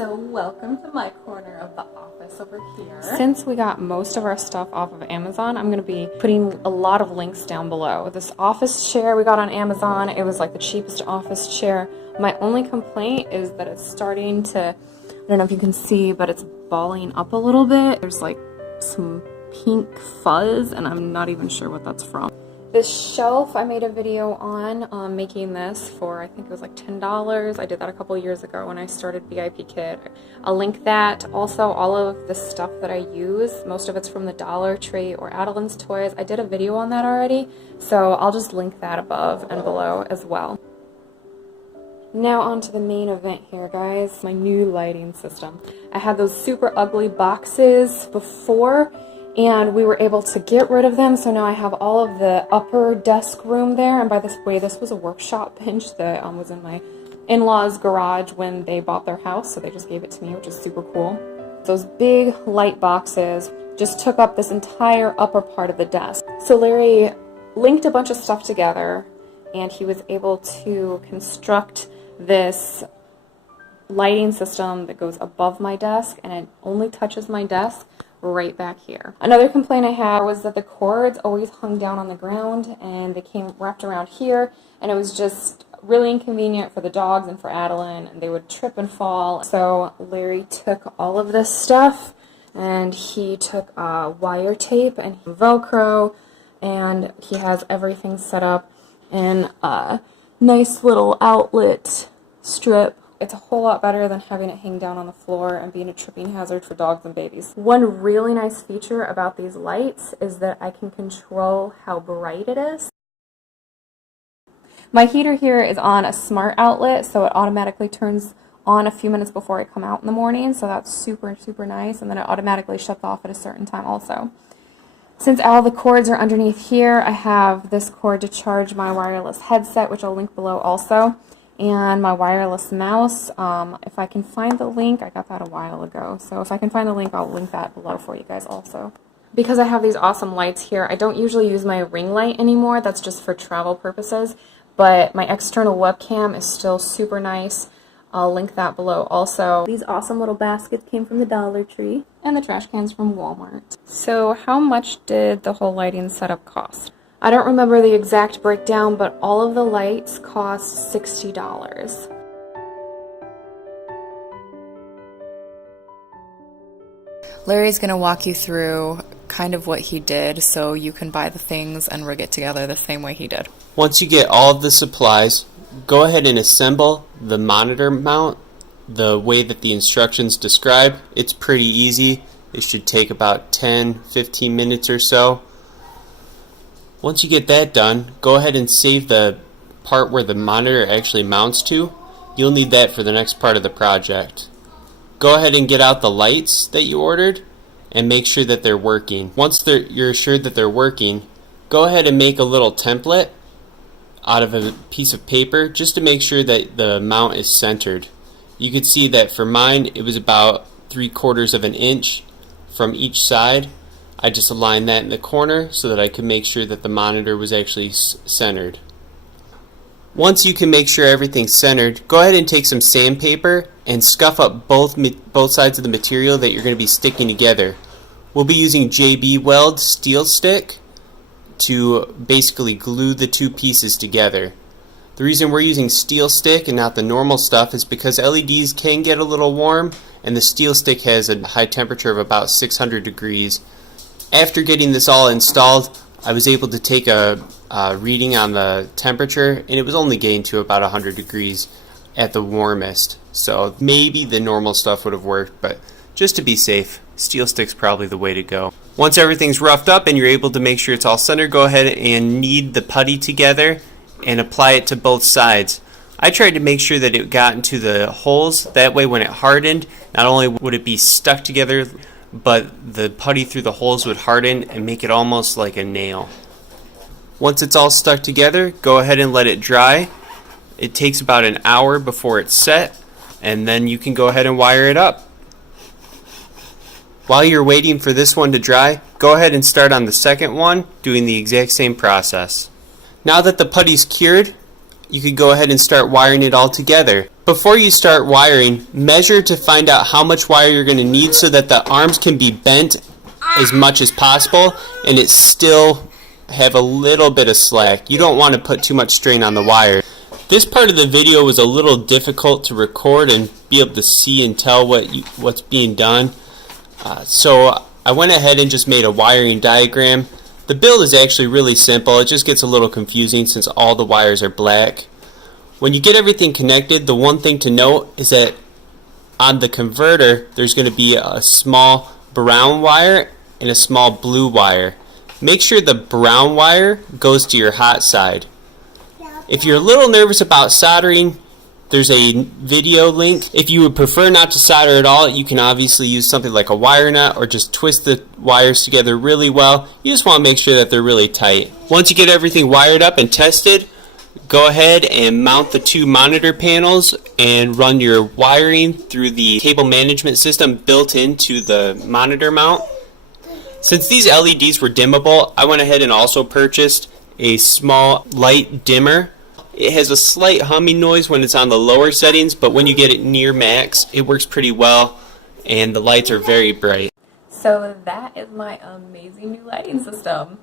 So welcome to my corner of the office over here. Since we got most of our stuff off of Amazon, I'm going to be putting a lot of links down below. This office chair we got on Amazon, it was like the cheapest office chair. My only complaint is that it's starting to, I don't know if you can see, but it's balling up a little bit. There's like some pink fuzz and I'm not even sure what that's from. This shelf, I made a video on making this for, I think it was like $10. I did that a couple years ago when I started VIPKID. I'll link that. Also, all of the stuff that I use, most of it's from the Dollar Tree or Adeline's Toys. I did a video on that already, so I'll just link that above and below as well. Now on to the main event here, guys. My new lighting system. I had those super ugly boxes before, and we were able to get rid of them, so now I have all of the upper desk room there. And by this way, this was a workshop bench that was in my in-laws' garage when they bought their house, so they just gave it to me, which is super cool. Those big light boxes just took up this entire upper part of the desk. So Larry linked a bunch of stuff together, and he was able to construct this lighting system that goes above my desk, and it only touches my desk right back here. Another complaint I had was that the cords always hung down on the ground and they came wrapped around here, and it was just really inconvenient for the dogs and for Adeline, and they would trip and fall. So Larry took all of this stuff and he took wire tape and Velcro, and he has everything set up in a nice little outlet strip. It's a whole lot better than having it hang down on the floor and being a tripping hazard for dogs and babies. One really nice feature about these lights is that I can control how bright it is. My heater here is on a smart outlet, so it automatically turns on a few minutes before I come out in the morning, so that's super, super nice, and then it automatically shuts off at a certain time also. Since all the cords are underneath here, I have this cord to charge my wireless headset, which I'll link below also, and my wireless mouse. If I can find the link, I got that a while ago, so if I can find the link, I'll link that below for you guys also. Because I have these awesome lights here, I don't usually use my ring light anymore. That's just for travel purposes, but my external webcam is still super nice. I'll link that below also. These awesome little baskets came from the Dollar Tree, and the trash cans from Walmart. So how much did the whole lighting setup cost? I don't remember the exact breakdown, but all of the lights cost $60. Larry's going to walk you through kind of what he did so you can buy the things and rig it together the same way he did. Once you get all of the supplies, go ahead and assemble the monitor mount the way that the instructions describe. It's pretty easy. It should take about 10-15 minutes or so. Once you get that done, go ahead and save the part where the monitor actually mounts to. You'll need that for the next part of the project. Go ahead and get out the lights that you ordered and make sure that they're working. Once you're assured that they're working, go ahead and make a little template out of a piece of paper just to make sure that the mount is centered. You could see that for mine it was about 3/4 of an inch from each side. I just aligned that in the corner so that I could make sure that the monitor was actually centered. Once you can make sure everything's centered, go ahead and take some sandpaper and scuff up both sides of the material that you're going to be sticking together. We'll be using JB Weld steel stick to basically glue the two pieces together. The reason we're using steel stick and not the normal stuff is because LEDs can get a little warm, and the steel stick has a high temperature of about 600 degrees. After getting this all installed, I was able to take a reading on the temperature, and it was only getting to about 100 degrees at the warmest. So maybe the normal stuff would have worked, but just to be safe, steel stick's probably the way to go. Once everything's roughed up and you're able to make sure it's all centered, go ahead and knead the putty together and apply it to both sides. I tried to make sure that it got into the holes. That way when it hardened, not only would it be stuck together, but the putty through the holes would harden and make it almost like a nail. Once it's all stuck together, go ahead and let it dry. It takes about an hour before it's set, and then you can go ahead and wire it up. While you're waiting for this one to dry, go ahead and start on the second one, doing the exact same process. Now that the putty's cured, you could go ahead and start wiring it all together. Before you start wiring, measure to find out how much wire you're going to need so that the arms can be bent as much as possible and it still have a little bit of slack. You don't want to put too much strain on the wire. This part of the video was a little difficult to record and be able to see and tell what's being done. So I went ahead and just made a wiring diagram. The build is actually really simple. It just gets a little confusing since all the wires are black. When you get everything connected, the one thing to note is that on the converter there's going to be a small brown wire and a small blue wire. Make sure the brown wire goes to your hot side. If you're a little nervous about soldering, there's a video link. If you would prefer not to solder at all, you can obviously use something like a wire nut or just twist the wires together really well. You just want to make sure that they're really tight. Once you get everything wired up and tested, go ahead and mount the 2 monitor panels and run your wiring through the cable management system built into the monitor mount. Since these LEDs were dimmable, I went ahead and also purchased a small light dimmer. It has a slight humming noise when it's on the lower settings, but when you get it near max, it works pretty well and the lights are very bright. So that is my amazing new lighting system.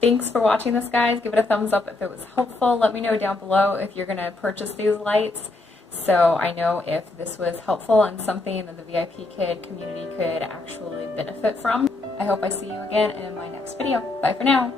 Thanks for watching this, guys. Give it a thumbs up if it was helpful. Let me know down below if you're going to purchase these lights so I know if this was helpful and something that the VIPKID community could actually benefit from. I hope I see you again in my next video. Bye for now.